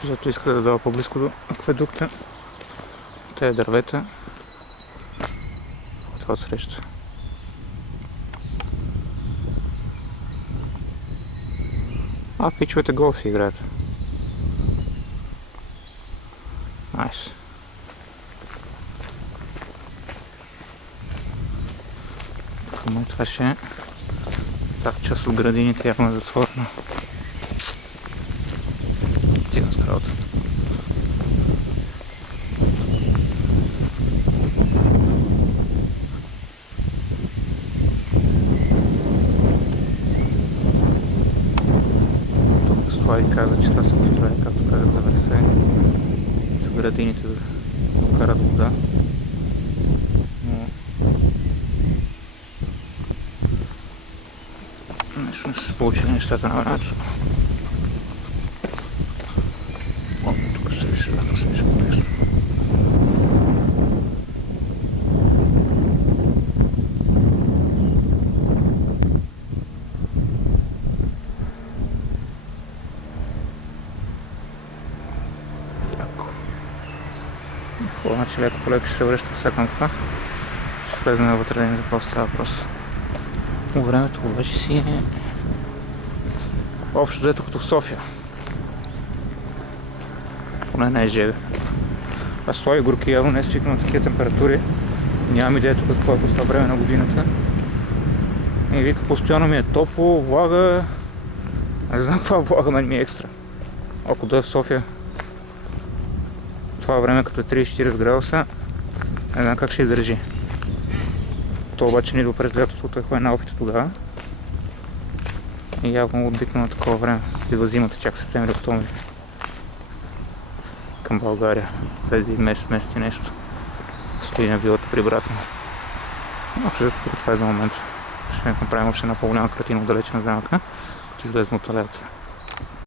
Защото иска да дава по-близко до акведукта. Те дървета. Това отсреща. Пичовете голф си играят. Найс. Към това ще так част от градините явно е затворена. Циганска работа. Тук Слави каза, че това се построи, както казах за Версай. С градините да докарат вода. Нещо не са се получили нещата на времето. Тук се вижда, тук се вижда по-ясно. Яко. Хубаво, значи леко по леко ще се връща сега към това. Ще влезем вътре да им за какво става въпрос. По времето обаче си е общо взето като в София. Поне не е жега. Слави горки явно не е свикнал на такива температури. Нямам идея тук какво е по това време на годината. И вика, постоянно ми е топло, влага. Не знам каква влага, мен ми е екстра. Ако да е в София това време като е 30-40 градуса, не знам как ще издържи. То обаче не идва през лятото, той ходи на опита тогава. И явно отвикна на такова време. Идва зимата, чак септември-октомври. Към България. След един месец и нещо. Стои на вилата прибратно. Общо тук това е за момент. Ще направим още една по-голяма картина отдалече на замъка, като излезем от алеята.